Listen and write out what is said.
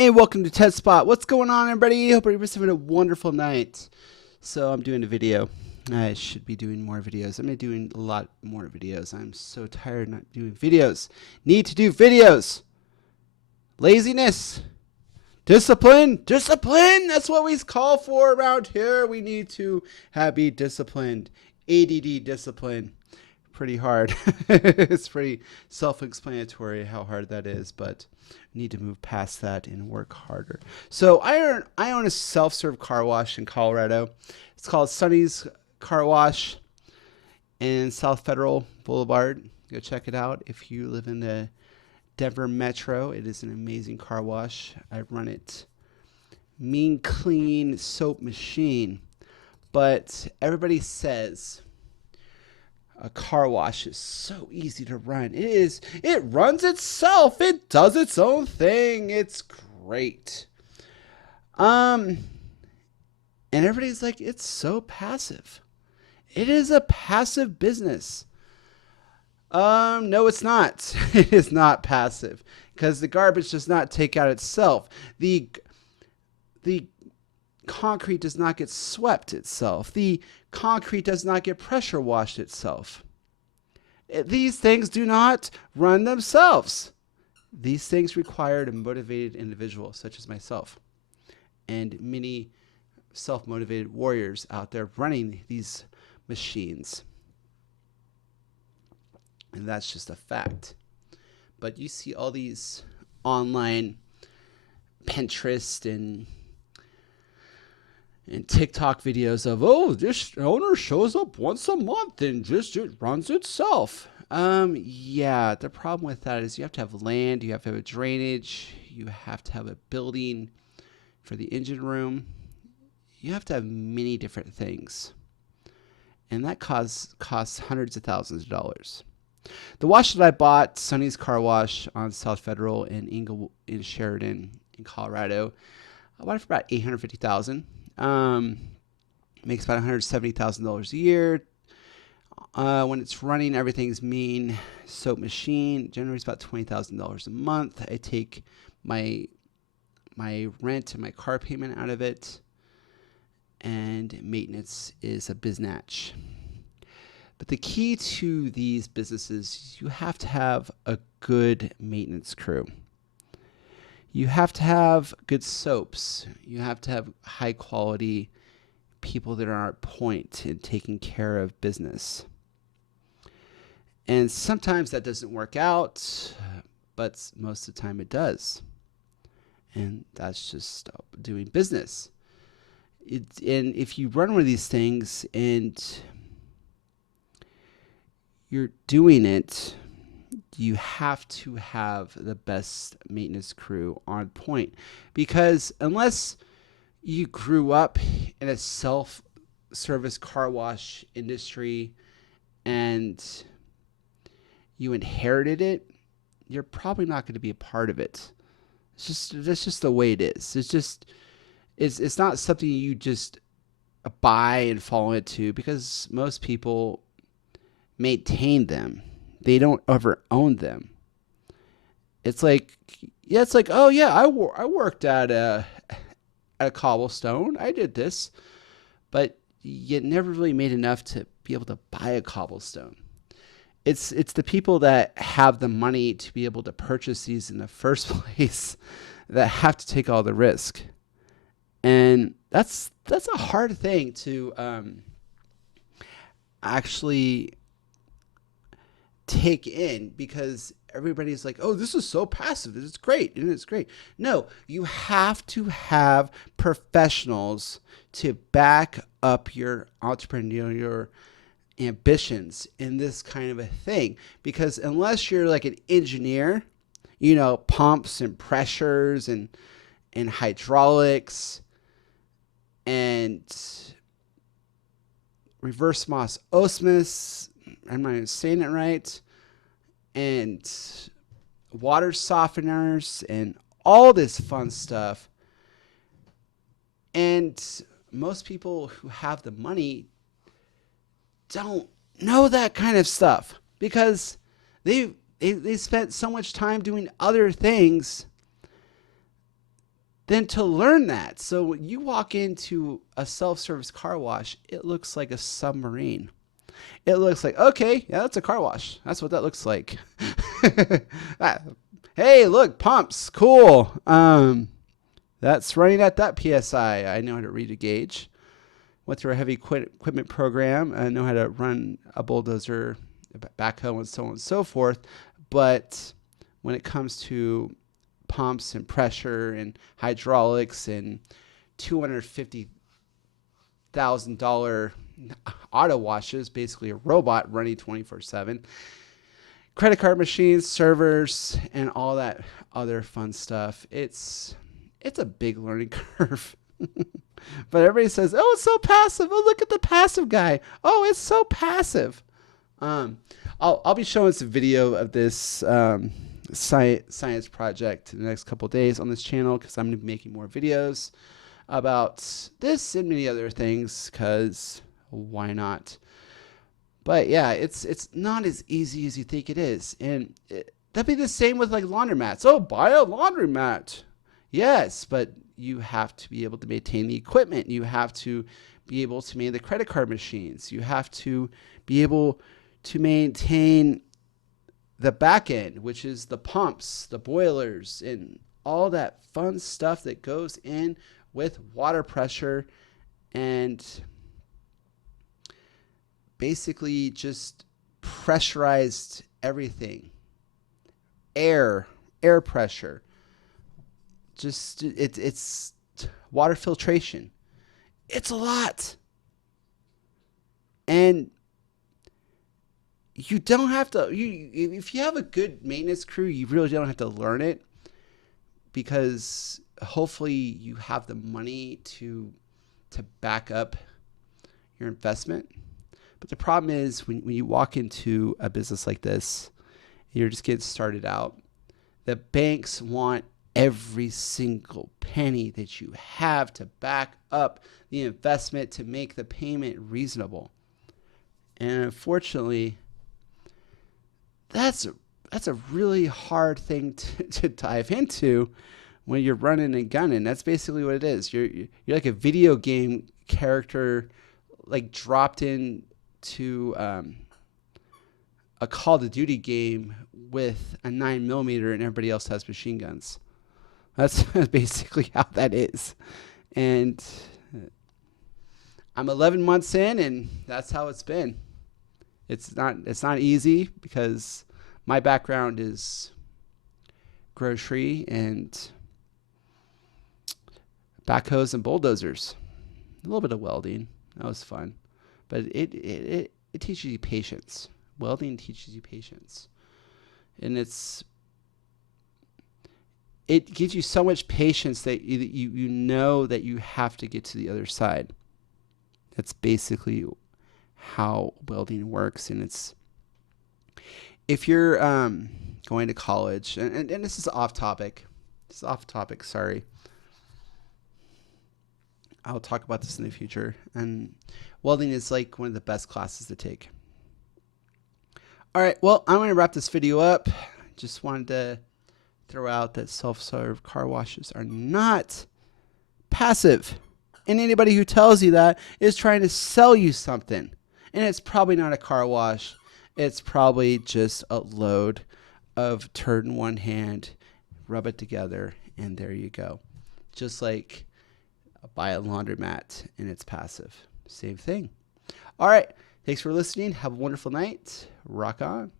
Hey, welcome to Ted Spot. What's going on, everybody? Hope everybody's having a wonderful night. So I'm doing a video. I should be doing more videos. I'm doing a lot more videos. I'm so tired of not doing videos. Need to do videos. Laziness. Discipline. Discipline. That's what we call for around here. We need to be disciplined. ADD discipline. Pretty hard. It's pretty self-explanatory how hard that is, but need to move past that and work harder. So I own a self-serve car wash in Colorado. It's called Sonny's Car Wash in South Federal Boulevard. Go check it out if you live in the Denver metro. It is an amazing car wash. I run it mean, clean soap machine. But everybody says a car wash is so easy to run. It is. It runs itself. It does its own thing. It's great. And everybody's like, it's so passive. It is a passive business. No, it's not. It is not passive because the garbage does not take out itself. The concrete does not get swept itself. The concrete does not get pressure washed itself. These things do not run themselves. These things require a motivated individual such as myself and many self-motivated warriors out there running these machines. And that's just a fact. But you see all these online Pinterest and TikTok videos of, oh, this owner shows up once a month and just it runs itself. Yeah, the problem with that is you have to have land, you have to have a drainage, you have to have a building for the engine room. You have to have many different things. And that costs hundreds of thousands of dollars. The wash that I bought, Sonny's Car Wash on South Federal in Sheridan in Colorado, I bought it for about $850,000. Makes about $170,000 a year. When it's running, everything's mean. Soap machine generates about $20,000 a month. I take my rent and my car payment out of it, and maintenance is a biznatch. But the key to these businesses, you have to have a good maintenance crew. You have to have good soaps. You have to have high quality people that are at point in taking care of business. And sometimes that doesn't work out, but most of the time it does. And that's just doing business. And if you run one of these things and you're doing it, you have to have the best maintenance crew on point, because unless you grew up in a self-service car wash industry and you inherited it, you're probably not going to be a part of it. That's just the way it is. It's not something you just buy and fall into, because most people maintain them. They don't ever own them. It's like, yeah, oh yeah, I worked at a cobblestone. I did this, but you never really made enough to be able to buy a cobblestone. It's the people that have the money to be able to purchase these in the first place that have to take all the risk, and that's a hard thing to actually take in, because everybody's like, oh, this is so passive, it's great, and it's great. No, you have to have professionals to back up your entrepreneurial ambitions in this kind of a thing, because unless you're like an engineer, pumps and pressures and hydraulics and reverse osmosis, I'm not even saying it right, and water softeners and all this fun stuff. And most people who have the money don't know that kind of stuff, because they spent so much time doing other things than to learn that. So when you walk into a self-service car wash, it looks like a submarine. It looks like, okay, yeah, that's a car wash. That's what that looks like. Hey, look, pumps, cool. That's running at that PSI. I know how to read a gauge. Went through a heavy equipment program. I know how to run a bulldozer, a backhoe, and so on and so forth. But when it comes to pumps and pressure and hydraulics and $250,000 auto washes, basically a robot running 24/7, credit card machines, servers, and all that other fun stuff. It's a big learning curve. But everybody says, "Oh, it's so passive. Oh, look at the passive guy. Oh, it's so passive." I'll be showing some video of this science project in the next couple of days on this channel, because I'm going to be making more videos about this and many other things, because why not? But yeah, it's not as easy as you think it is. And that'd be the same with like laundromats. Oh, buy a laundromat. Yes, but you have to be able to maintain the equipment. You have to be able to maintain the credit card machines. You have to be able to maintain the back end, which is the pumps, the boilers, and all that fun stuff that goes in with water pressure and basically just pressurized everything. Air pressure. Just it's water filtration. It's a lot. And you don't have to, if you have a good maintenance crew, you really don't have to learn it, because hopefully you have the money to back up your investment. But the problem is when you walk into a business like this, you're just getting started out, the banks want every single penny that you have to back up the investment to make the payment reasonable. And unfortunately, that's a really hard thing to dive into when you're running and gunning. That's basically what it is. You're like a video game character, like dropped in to a Call of Duty game with a 9mm and everybody else has machine guns. That's basically how that is. And I'm 11 months in, and that's how it's been. It's not easy, because my background is grocery and backhoes and bulldozers. A little bit of welding. That was fun. But it teaches you patience. Welding teaches you patience. And it gives you so much patience that you know that you have to get to the other side. That's basically how welding works. And it's, if you're going to college, and this is off topic. Sorry. I'll talk about this in the future. And welding is like one of the best classes to take. All right, well, I'm going to wrap this video up. Just wanted to throw out that self-serve car washes are not passive. And anybody who tells you that is trying to sell you something. And it's probably not a car wash. It's probably just a load of turd in one hand, rub it together, and there you go. Just like buy a laundromat and it's passive. Same thing. All right. Thanks for listening. Have a wonderful night. Rock on.